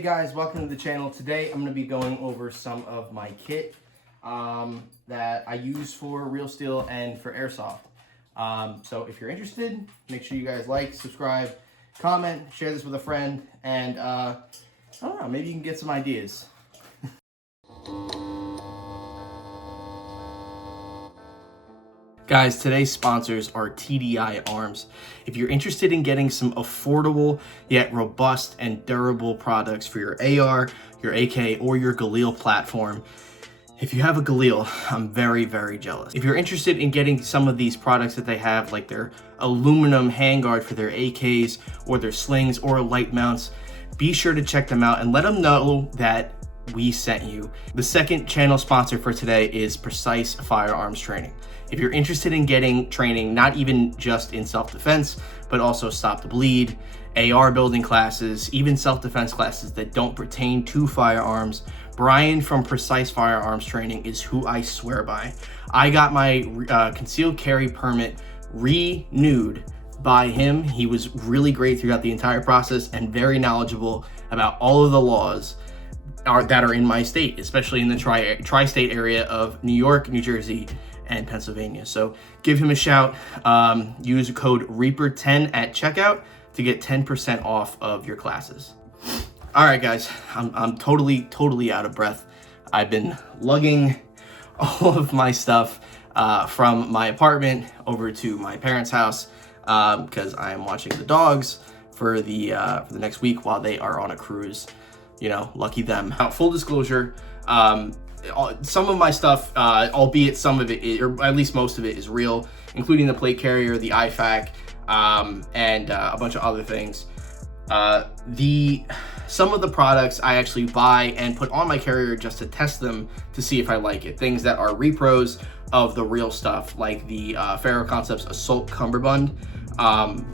Hey guys, welcome to the channel. Today I'm going to be going over some of my kit that I use for real steel and for airsoft. So if you're interested, make sure you guys like, subscribe, comment, share this with a friend, and I don't know, maybe you can get some ideas. Guys, today's sponsors are TDI Arms. If you're interested in getting some affordable yet robust and durable products for your AR, your AK, or your Galil platform, if you have a Galil, I'm very, very jealous. If you're interested in getting some of these products that they have, like their aluminum handguard for their AKs, or their slings, or light mounts, be sure to check them out and let them know that we sent you. The second channel sponsor for today is Precise Firearms Training. If you're interested in getting training, not even just in self-defense, but also stop the bleed, AR building classes, even self-defense classes that don't pertain to firearms, Brian from Precise Firearms Training is who I swear by. I got my concealed carry permit renewed by him. He was really great throughout the entire process and very knowledgeable about all of the laws that are in my state, especially in the tri-state area of New York, New Jersey, and Pennsylvania. So give him a shout. Use code REAPER10 at checkout to get 10% off of your classes. All right, guys, I'm totally out of breath. I've been lugging all of my stuff from my apartment over to my parents' house because I am watching the dogs for the next week while they are on a cruise. You know, lucky them. Full disclosure, some of my stuff, albeit some of it, or at least most of it, is real, including the plate carrier, the IFAC, and a bunch of other things. Some of the products I actually buy and put on my carrier just to test them to see if I like it. Things that are repros of the real stuff, like the Faro Concepts Assault Cummerbund,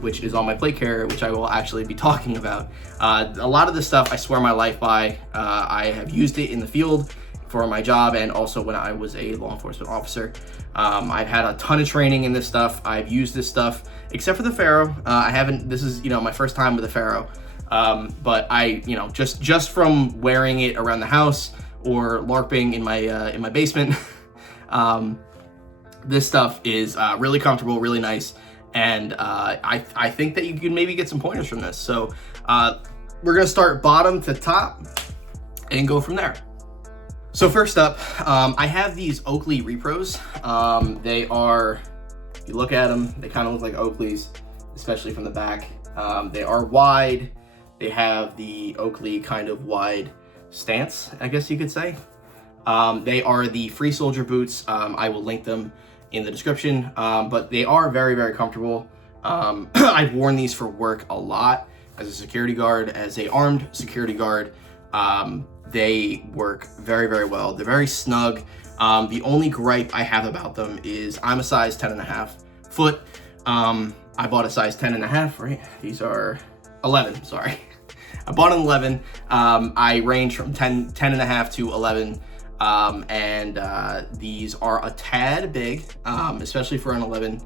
which is on my plate carrier, which I will actually be talking about. A lot of this stuff I swear my life by. I have used it in the field for my job and also when I was a law enforcement officer. I've had a ton of training in this stuff. I've used this stuff, except for the Faro. I haven't, this is, my first time with the Faro. But I, just from wearing it around the house or LARPing in my basement, this stuff is really comfortable, really nice. And I think that you can maybe get some pointers from this. So we're gonna start bottom to top and go from there. So first up, I have these Oakley Repros. They are, if you look at them, they kind of look like Oakleys, especially from the back. They are wide. They have the Oakley kind of wide stance, I guess you could say. They are the Free Soldier boots. I will link them in the description, but they are very, very comfortable. I've worn these for work a lot as a security guard, as a armed security guard. They work very, very well. They're very snug. The only gripe I have about them is I'm a size 10.5 foot. I bought a size 10.5, right? These are 11, sorry. I bought an 11. I range from 10.5 to 11. And these are a tad big, especially for an 11.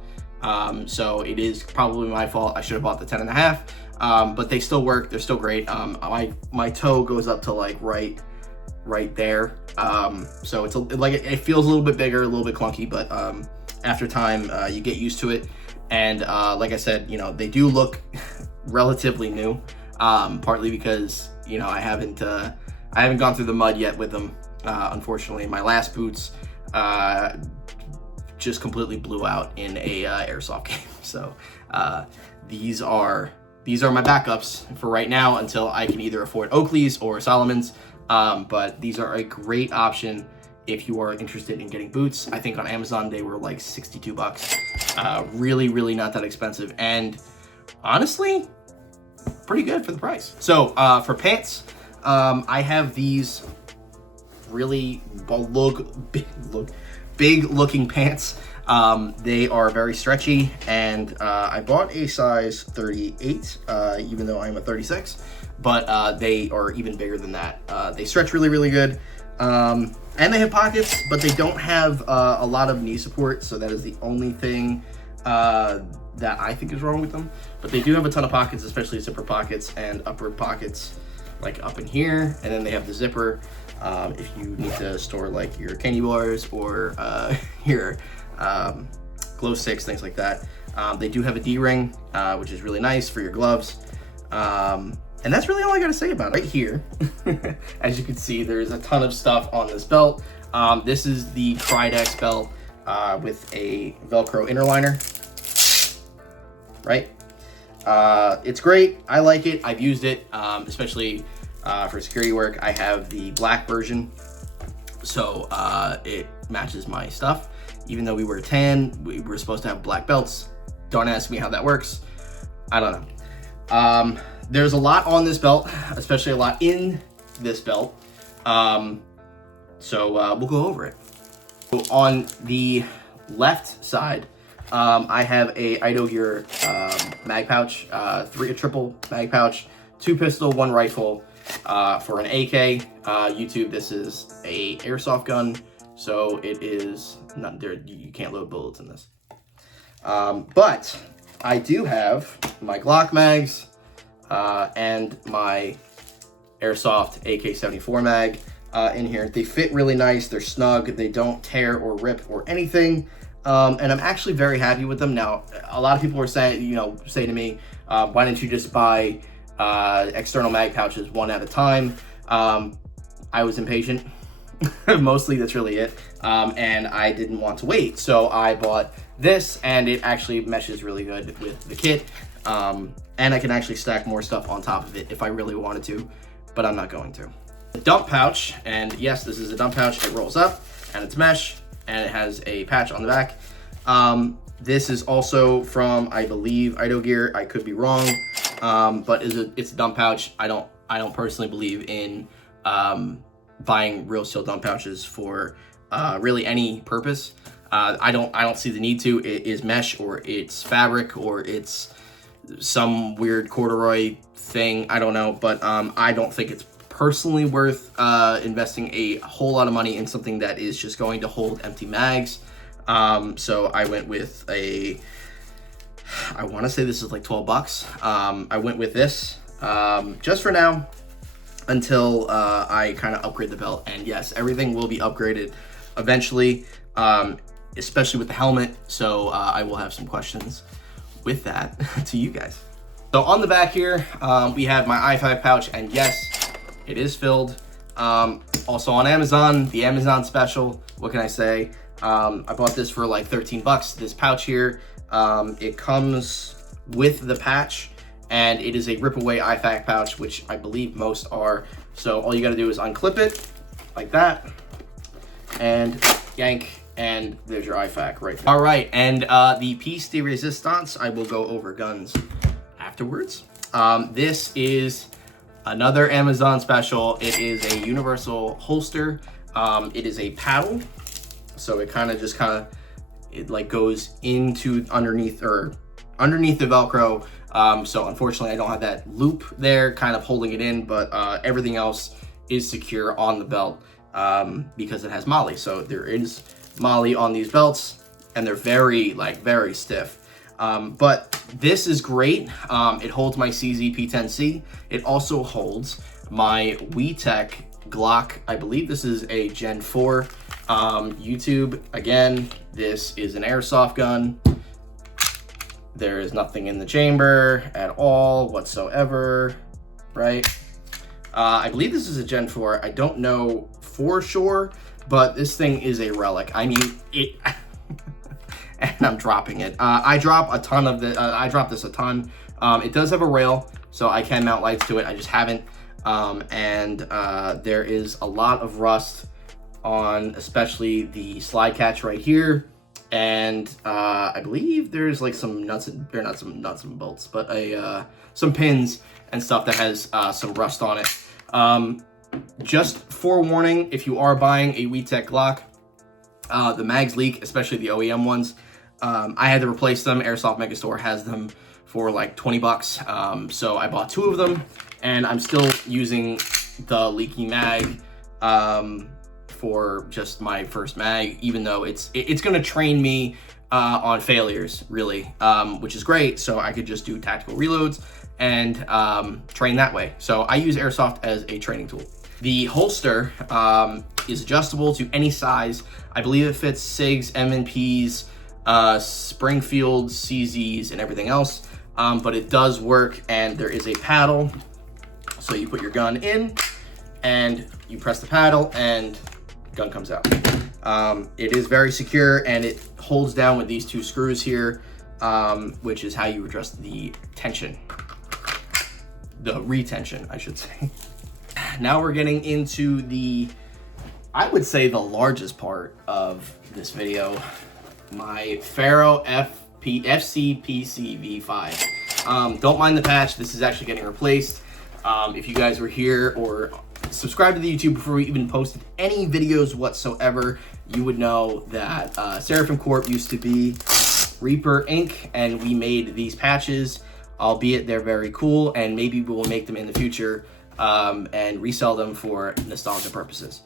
So it is probably my fault. I should have bought the 10.5. But they still work. They're still great. My toe goes up to like right there. So it's it feels a little bit bigger, a little bit clunky, but after time you get used to it. And like I said, they do look relatively new, partly because I haven't gone through the mud yet with them. Unfortunately, my last boots just completely blew out in a airsoft game. So these are my backups for right now until I can either afford Oakleys or Solomon's. But these are a great option if you are interested in getting boots. I think on Amazon they were like 62 bucks. Really, really not that expensive, and honestly, pretty good for the price. So for pants, I have these really big looking pants. They are very stretchy, and I bought a size 38, even though I'm a 36, but they are even bigger than that. They stretch really, really good. And they have pockets, but they don't have a lot of knee support, so that is the only thing that I think is wrong with them. But they do have a ton of pockets, especially zipper pockets and upper pockets. like up in here, and then they have the zipper if you need to store like your candy bars or your glow sticks, things like that. They do have a D-ring, which is really nice for your gloves. And that's really all I gotta say about it. Right here, as you can see, there's a ton of stuff on this belt. This is the Cridex belt with a Velcro inner liner, right? It's great. I like it. I've used it, especially for security work. I have the black version, so it matches my stuff. Even though we wear tan, we were supposed to have black belts. Don't ask me how that works. I don't know. There's a lot on this belt, especially a lot in this belt. So we'll go over it. So on the left side, I have a Headgear mag pouch, a triple mag pouch, 2 pistol, 1 rifle for an AK. YouTube, this is a airsoft gun, so it is not there. You can't load bullets in this. But I do have my Glock mags and my Airsoft AK-74 mag in here. They fit really nice. They're snug. They don't tear or rip or anything. And I'm actually very happy with them. Now, a lot of people were saying, say to me, why didn't you just buy external mag pouches one at a time? I was impatient. Mostly, that's really it. And I didn't want to wait. So I bought this, and it actually meshes really good with the kit. And I can actually stack more stuff on top of it if I really wanted to, but I'm not going to. The dump pouch, and yes, this is a dump pouch. It rolls up, and it's mesh, and it has a patch on the back. This is also from, I believe, Headgear. I could be wrong, but it's a dump pouch. I don't personally believe in buying real steel dump pouches for really any purpose. I don't see the need to. It is mesh, or it's fabric, or it's some weird corduroy thing. I don't know, but I don't think it's personally worth investing a whole lot of money in something that is just going to hold empty mags. So I went with I want to say this is like 12 bucks. I went with this just for now until I kind of upgrade the belt. And yes, everything will be upgraded eventually, especially with the helmet. So I will have some questions with that to you guys. So on the back here, we have my i5 pouch, and yes, it is filled. Also on Amazon, the Amazon special. What can I say? I bought this for like 13 bucks. This pouch here, it comes with the patch, and it is a rip away i5 pouch, which I believe most are. So all you gotta do is unclip it like that and yank, and there's your IFAC right there. All right, and the piece de resistance, I will go over guns afterwards. This is another Amazon special. It is a universal holster. It is a paddle, so it it like goes into underneath the Velcro. So unfortunately, I don't have that loop there kind of holding it in, but everything else is secure on the belt because it has MOLLE. So there is MOLLE on these belts, and they're very stiff. But this is great. It holds my CZ P10C. It also holds my WeTech Glock. I believe this is a Gen 4. YouTube, again, this is an airsoft gun. There is nothing in the chamber at all whatsoever, right? I believe this is a Gen 4. I don't know for sure, but this thing is a relic. I mean, it... and I'm dropping it. I drop a ton of the. I drop this a ton. It does have a rail, so I can mount lights to it. I just haven't. And there is a lot of rust on, especially the slide catch right here. And I believe there's like some nuts and not some nuts and bolts, but some pins and stuff that has some rust on it. Just forewarning, if you are buying a WeTech Glock, the mags leak, especially the OEM ones. I had to replace them. Airsoft Megastore has them for like 20 bucks. So I bought 2 of them, and I'm still using the leaky mag for just my first mag, even though it's gonna train me on failures, really, which is great. So I could just do tactical reloads and train that way. So I use Airsoft as a training tool. The holster is adjustable to any size. I believe it fits SIGs, M&Ps, Springfield, CZs, and everything else. But it does work, and there is a paddle. So you put your gun in, and you press the paddle, and gun comes out. It is very secure, and it holds down with these two screws here, which is how you adjust the tension. The retention, I should say. Now we're getting into I would say the largest part of this video, my Faro FCPC V5. Don't mind the patch, this is actually getting replaced. If you guys were here or subscribed to the YouTube before we even posted any videos whatsoever, you would know that Seraphim Corp used to be Reaper Inc., and we made these patches, albeit they're very cool, and maybe we will make them in the future and resell them for nostalgia purposes.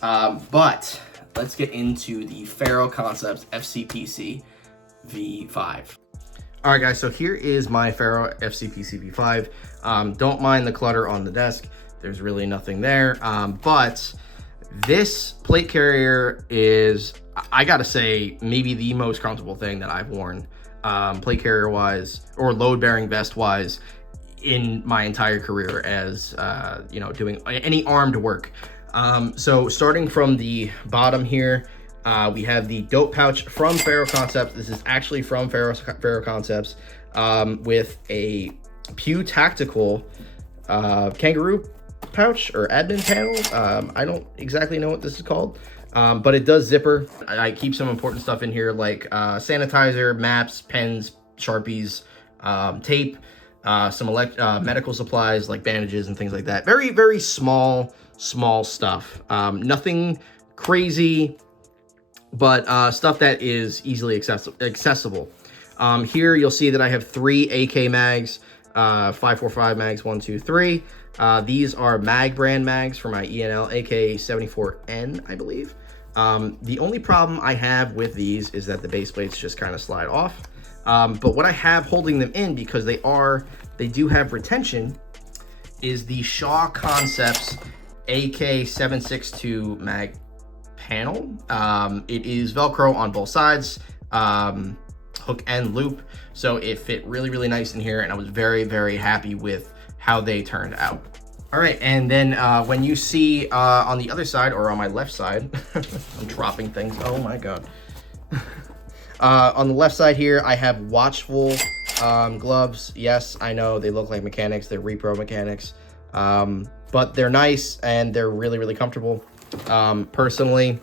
But let's get into the Faro Concepts FCPC V5. All right, guys, so here is my Faro FCPC V5. Don't mind the clutter on the desk. There's really nothing there. But this plate carrier is, I gotta say, maybe the most comfortable thing that I've worn, plate carrier wise or load bearing vest wise, in my entire career as doing any armed work. So starting from the bottom here, we have the dope pouch from Faro Concepts. This is actually from Faro Concepts, with a Pew Tactical kangaroo pouch or admin panel. I don't exactly know what this is called, but it does zipper. I keep some important stuff in here, like sanitizer, maps, pens, Sharpies, tape, some medical supplies like bandages and things like that. Very, very small stuff. Nothing crazy, but stuff that is easily accessible. Here you'll see that I have 3 AK mags, 545 mags, 1, 2, 3. These are Mag brand mags for my ENL AK-74N, I believe. The only problem I have with these is that the base plates just kind of slide off. But what I have holding them in, because they do have retention, is the Shaw Concepts AK-762 mag panel. It is Velcro on both sides, hook and loop, so it fit really, really nice in here, and I was very, very happy with how they turned out. All right, and then when you see on the other side, or on my left side, I'm dropping things, oh my god. On the left side here, I have Watchful gloves. Yes, I know they look like mechanics, they're repro mechanics, but they're nice and they're really, really comfortable. Personally,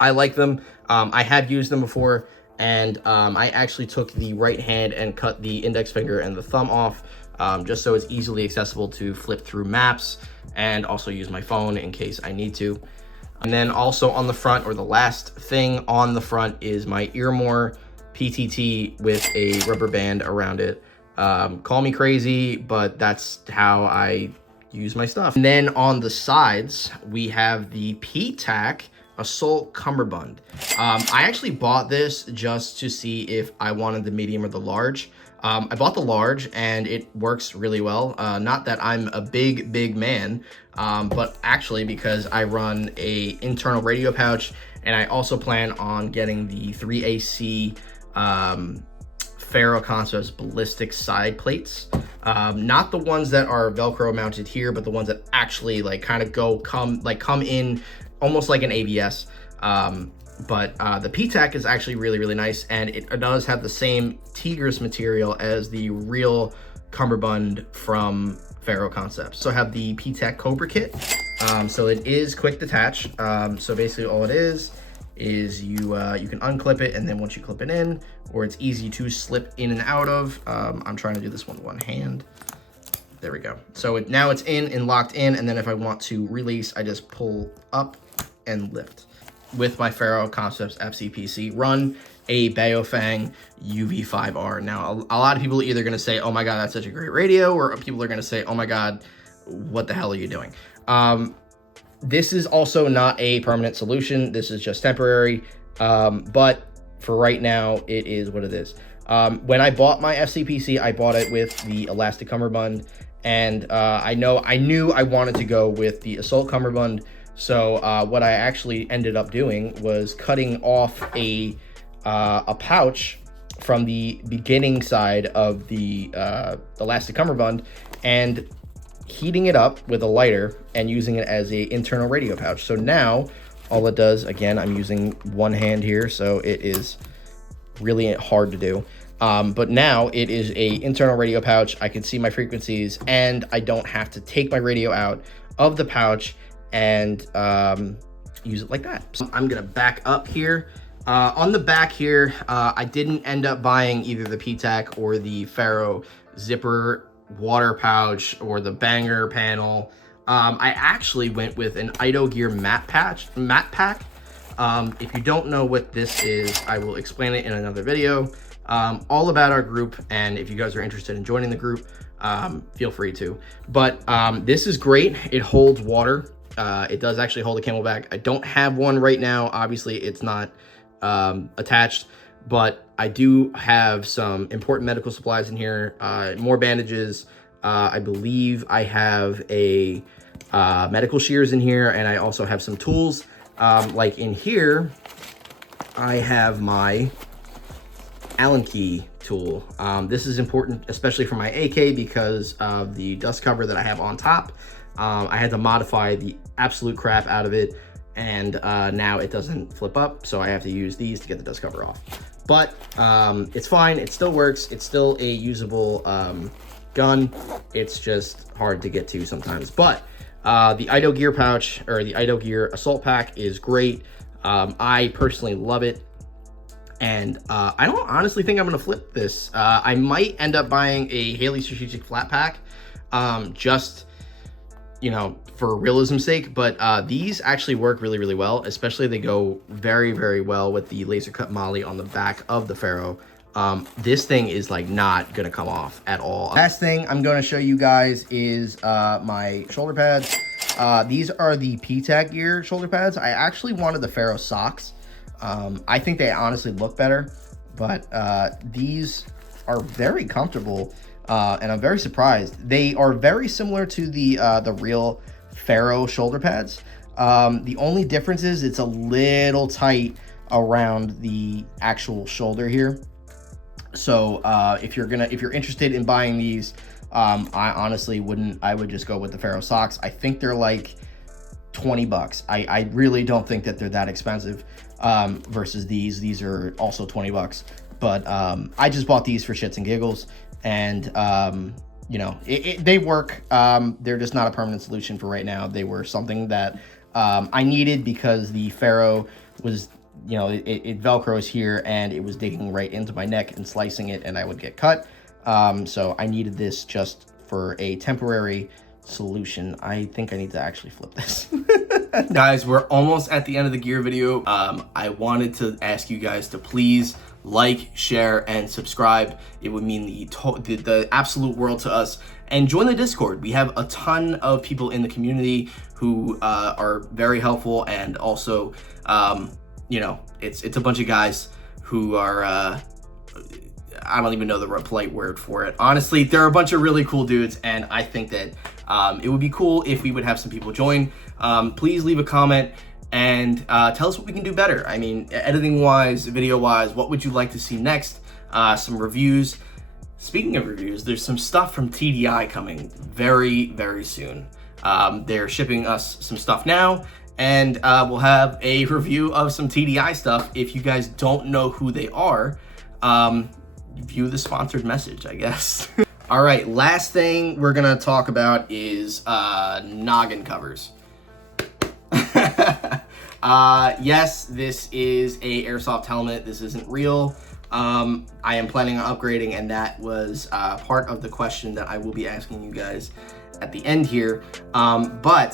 I like them. I have used them before, and I actually took the right hand and cut the index finger and the thumb off, just so it's easily accessible to flip through maps and also use my phone in case I need to. And then also on the front, or the last thing on the front, is my Earmore PTT with a rubber band around it. Call me crazy, but that's how I use my stuff. And then on the sides, we have the P-Tac Assault Cummerbund. I actually bought this just to see if I wanted the medium or the large. I bought the large, and it works really well. Not that I'm a big man, but actually because I run a internal radio pouch, and I also plan on getting the 3AC Faro Concepts ballistic side plates. Not the ones that are Velcro mounted here, but the ones that actually like kind of come in almost like an ABS. But the P-Tac is actually really, really nice, and it does have the same Tigris material as the real cummerbund from Faro Concepts. So I have the P-Tac Cobra kit. So it is quick detach. So basically all it is you can unclip it, and then once you clip it in, or it's easy to slip in and out of. I'm trying to do this one hand. There we go. So now it's in and locked in, and then if I want to release, I just pull up and lift. With my Faro Concepts FCPC, run a Baofeng UV5R. Now, a lot of people are either going to say, oh my god, that's such a great radio, or people are going to say, oh my god, what the hell are you doing? This is also not a permanent solution. This is just temporary, but for right now, it is what it is. When I bought my FCPC, I bought it with the elastic cummerbund, and I knew I wanted to go with the assault cummerbund. So what I actually ended up doing was cutting off a pouch from the beginning side of the elastic cummerbund and heating it up with a lighter and using it as a internal radio pouch. So now all it does, again, I'm using one hand here, so it is really hard to do. But now it is a internal radio pouch. I can see my frequencies, and I don't have to take my radio out of the pouch and use it like that. So I'm gonna back up here. On the back here, I didn't end up buying either the PTAC or the Faro zipper water pouch or the banger panel. I actually went with an Gear matte pack. If you don't know what this is, I will explain it in another video, all about our group. And if you guys are interested in joining the group, feel free to. But this is great. It holds water. It does actually hold a CamelBak. I don't have one right now. Obviously, it's not attached, but I do have some important medical supplies in here, more bandages. I believe I have a medical shears in here, and I also have some tools. Like in here, I have my Allen key tool. This is important, especially for my AK, because of the dust cover that I have on top. I had to modify the absolute crap out of it, and now it doesn't flip up, so I have to use these to get the dust cover off. But it's fine, it still works, it's still a usable gun. It's just hard to get to sometimes. But the Gear pouch, or the Gear assault pack, is great. I personally love it, and I don't honestly think I'm gonna flip this. I might end up buying a Haley Strategic flat pack, just, you know, for realism's sake, but these actually work really, really well. Especially they go very, very well with the laser cut molly on the back of the Faro. This thing is like not gonna come off at all. Last thing I'm gonna show you guys is my shoulder pads. These are the PTAC Gear shoulder pads. I actually wanted the Faro socks. I think they honestly look better, but these are very comfortable, and I'm very surprised. They are very similar to the real Faro shoulder pads. The only difference is it's a little tight around the actual shoulder here. So if you're interested in buying these, I honestly wouldn't. I would just go with the Faro socks. I think they're like 20 bucks. I really don't think that they're that expensive versus these. These are also 20 bucks. But I just bought these for shits and giggles, and you know, they work. They're just not a permanent solution for right now. They were something that I needed because the Faro was, you know, it Velcros here, and it was digging right into my neck and slicing it, and I would get cut. So I needed this just for a temporary solution. I think I need to actually flip this. Guys, we're almost at the end of the gear video. I wanted to ask you guys to please like, share, and subscribe. It would mean the absolute world to us. And join the Discord. We have a ton of people in the community who are very helpful, and also, you know, it's a bunch of guys who are, I don't even know the polite word for it. Honestly, they're a bunch of really cool dudes, and I think that it would be cool if we would have some people join. Please leave a comment and tell us what we can do better. I mean, editing wise, video wise, what would you like to see next? Some reviews. Speaking of reviews, there's some stuff from TDI coming very, very soon. They're shipping us some stuff now, and we'll have a review of some TDI stuff. If you guys don't know who they are, view the sponsored message, I guess. All right, last thing we're gonna talk about is noggin covers. Yes, this is a Airsoft helmet. This isn't real. I am planning on upgrading, and that was part of the question that I will be asking you guys at the end here. But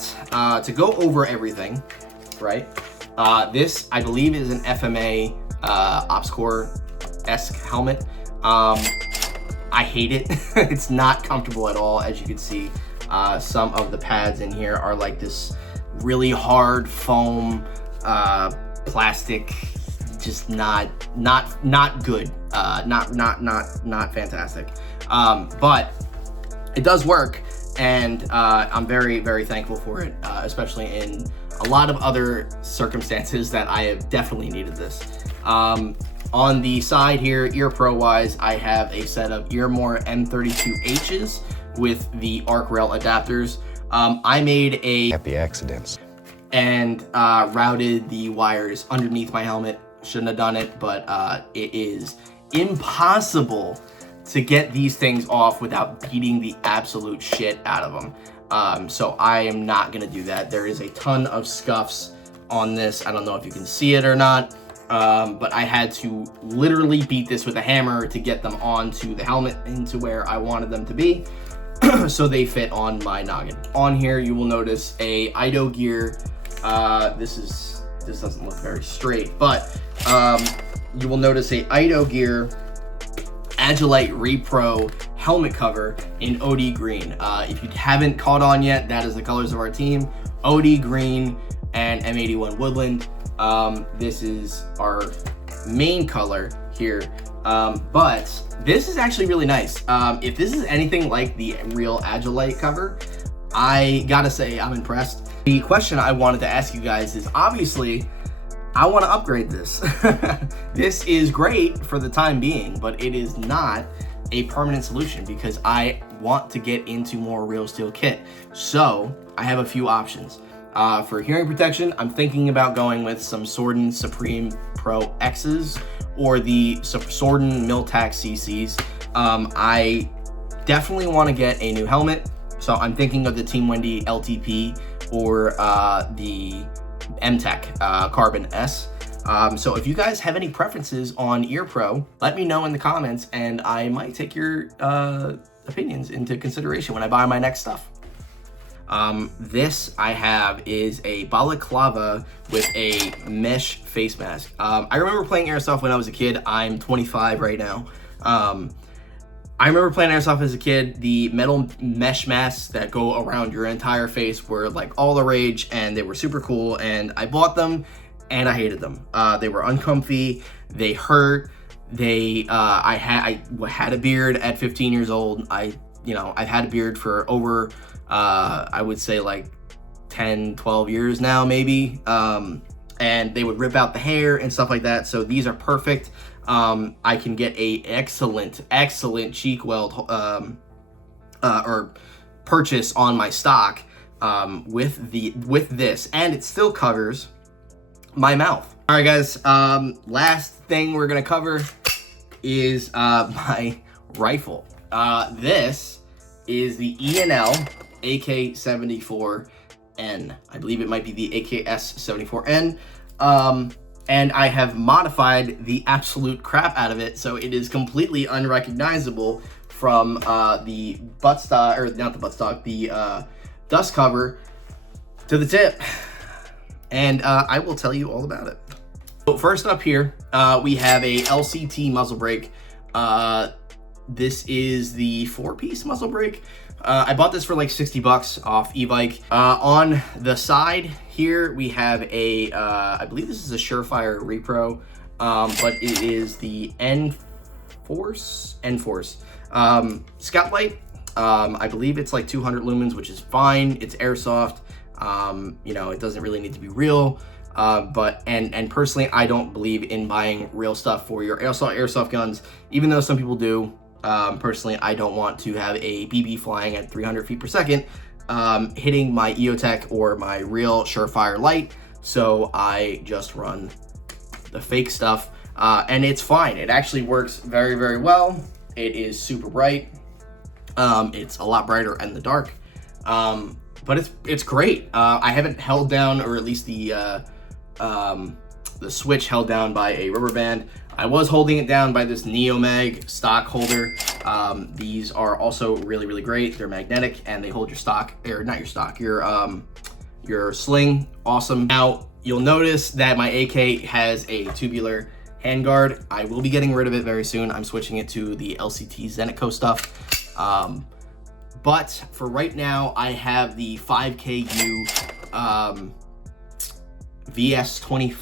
to go over everything, right? This, I believe, is an FMA OpsCore-esque helmet. I hate it. It's not comfortable at all. As you can see, some of the pads in here are like this really hard foam, plastic, just not good, not fantastic. But it does work, and I'm very, very thankful for it, especially in a lot of other circumstances that I have definitely needed this. On the side here, ear pro wise, I have a set of Earmore M32Hs with the arc rail adapters. I made a happy accidents and routed the wires underneath my helmet. Shouldn't have done it, but it is impossible to get these things off without beating the absolute shit out of them. So I am not gonna do that. There is a ton of scuffs on this. I don't know if you can see it or not, but I had to literally beat this with a hammer to get them onto the helmet into where I wanted them to be. So they fit on my noggin. On here, you will notice a Ido gear. This doesn't look very straight, but you will notice a Ido gear Agilite Repro helmet cover in OD green. If you haven't caught on yet, that is the colors of our team: OD green and M81 Woodland. This is our main color here. But this is actually really nice. If this is anything like the real Agilite cover, I gotta say I'm impressed. The question I wanted to ask you guys is, obviously, I want to upgrade this. This is great for the time being, but it is not a permanent solution because I want to get into more real steel kit. So I have a few options. For hearing protection, I'm thinking about going with some Sorden Supreme Pro X's or the Sorden Miltac CCs. I definitely want to get a new helmet, so I'm thinking of the Team Wendy LTP or the MTech Carbon S. So if you guys have any preferences on Ear Pro, let me know in the comments, and I might take your opinions into consideration when I buy my next stuff. This I have is a balaclava with a mesh face mask. I remember playing Airsoft when I was a kid. I'm 25 right now. I remember playing Airsoft as a kid. The metal mesh masks that go around your entire face were like all the rage, and they were super cool, and I bought them and I hated them. They were uncomfy, they hurt, I had a beard at 15 years old. I've had a beard for over I would say like 10, 12 years now, maybe. And they would rip out the hair and stuff like that. So these are perfect. I can get a excellent cheek weld or purchase on my stock with this, and it still covers my mouth. All right, guys. Last thing we're gonna cover is my rifle. This is the E&L AK-74N. I believe it might be the AKS-74N. And I have modified the absolute crap out of it, so it is completely unrecognizable from the buttstock, or not the buttstock, the dust cover to the tip. And I will tell you all about it. So first up here, we have a LCT muzzle brake. This is the 4-piece muzzle brake. I bought this for like 60 bucks off e-bike. On the side here, we have a, I believe this is a Surefire Repro, but it is the N-Force Scout Light. I believe it's like 200 lumens, which is fine. It's Airsoft. It doesn't really need to be real. But personally, I don't believe in buying real stuff for your airsoft guns, even though some people do. Personally, I don't want to have a BB flying at 300 feet per second, hitting my EOTech or my real Surefire light. So I just run the fake stuff, and it's fine. It actually works very, very well. It is super bright. It's a lot brighter in the dark, but it's great. I haven't held down, or at least the switch held down by a rubber band. I was holding it down by this Neomag stock holder. These are also really, really great. They're magnetic and they hold your stock, or not your stock, your sling. Awesome. Now you'll notice that my AK has a tubular handguard. I will be getting rid of it very soon. I'm switching it to the LCT Zenitco stuff. But for right now, I have the 5KU VS24,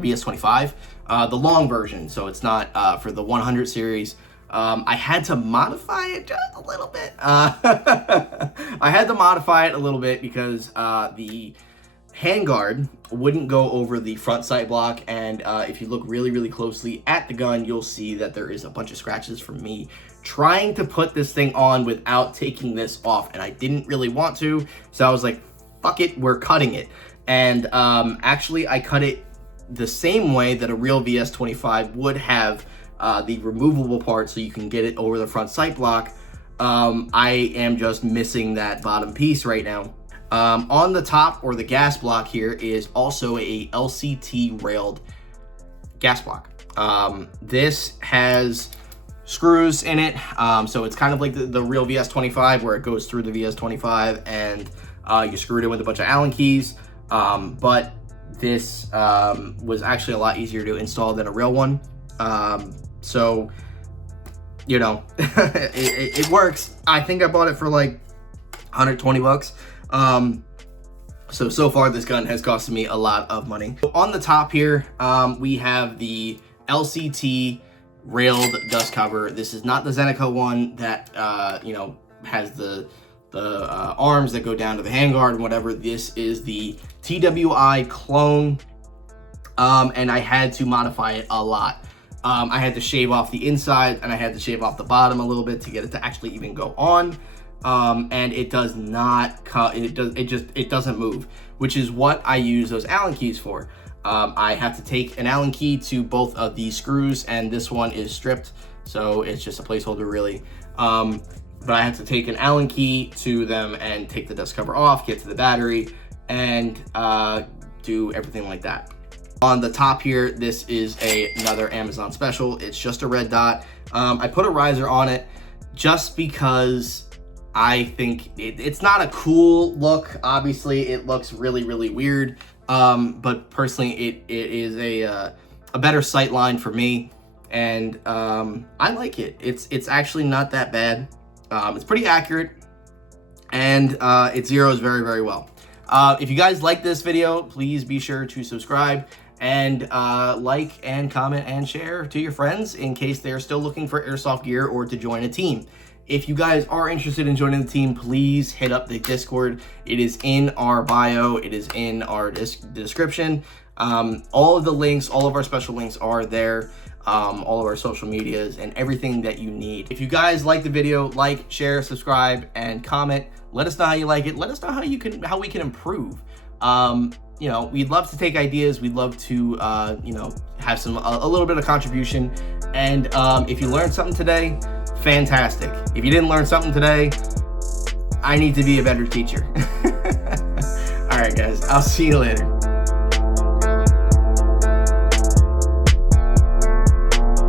VS25. the long version, so it's not for the 100 series. I had to modify it just a little bit. I had to modify it a little bit because the handguard wouldn't go over the front sight block, and if you look really closely at the gun, you'll see that there is a bunch of scratches from me trying to put this thing on without taking this off, and I didn't really want to, so I was like, fuck it, we're cutting it. And actually I cut it the same way that a real VS25 would have the removable part, so you can get it over the front sight block. I am just missing that bottom piece right now. On the top, or the gas block here, is also a LCT railed gas block. This has screws in it, so it's kind of like the real VS25, where it goes through the VS25 and you screw it in with a bunch of Allen keys, but this was actually a lot easier to install than a real one. So, you know, it works. I think I bought it for like 120 bucks. So far this gun has costed me a lot of money. So on the top here, we have the LCT railed dust cover. This is not the Zeneca one that, you know, has the arms that go down to the handguard and whatever. This is the TDI clone, and I had to modify it a lot. I had to shave off the inside, and I had to shave off the bottom a little bit to get it to actually even go on. And it does not cut, it doesn't move, which is what I use those Allen keys for. I have to take an Allen key to both of these screws, and this one is stripped, so it's just a placeholder really. But I have to take an Allen key to them and take the dust cover off, get to the battery, and do everything like that. On the top here, this is another Amazon special. It's just a red dot. I put a riser on it just because I think it's not a cool look. Obviously, it looks really weird. But personally, it is a better sight line for me, and I like it. It's actually not that bad. It's pretty accurate, and it zeroes very well. If you guys like this video, please be sure to subscribe and like and comment and share to your friends in case they're still looking for airsoft gear or to join a team. If you guys are interested in joining the team, please hit up the Discord. It is in our bio. It is in our description. All of the links, all of our special links are there. All of our social medias and everything that you need. If you guys like the video, like, share, subscribe, and comment. Let us know how you like it. Let us know how we can improve. You know, we'd love to take ideas. We'd love to, you know, have a little bit of contribution. And if you learned something today, fantastic. If you didn't learn something today, I need to be a better teacher. All right, guys, I'll see you later.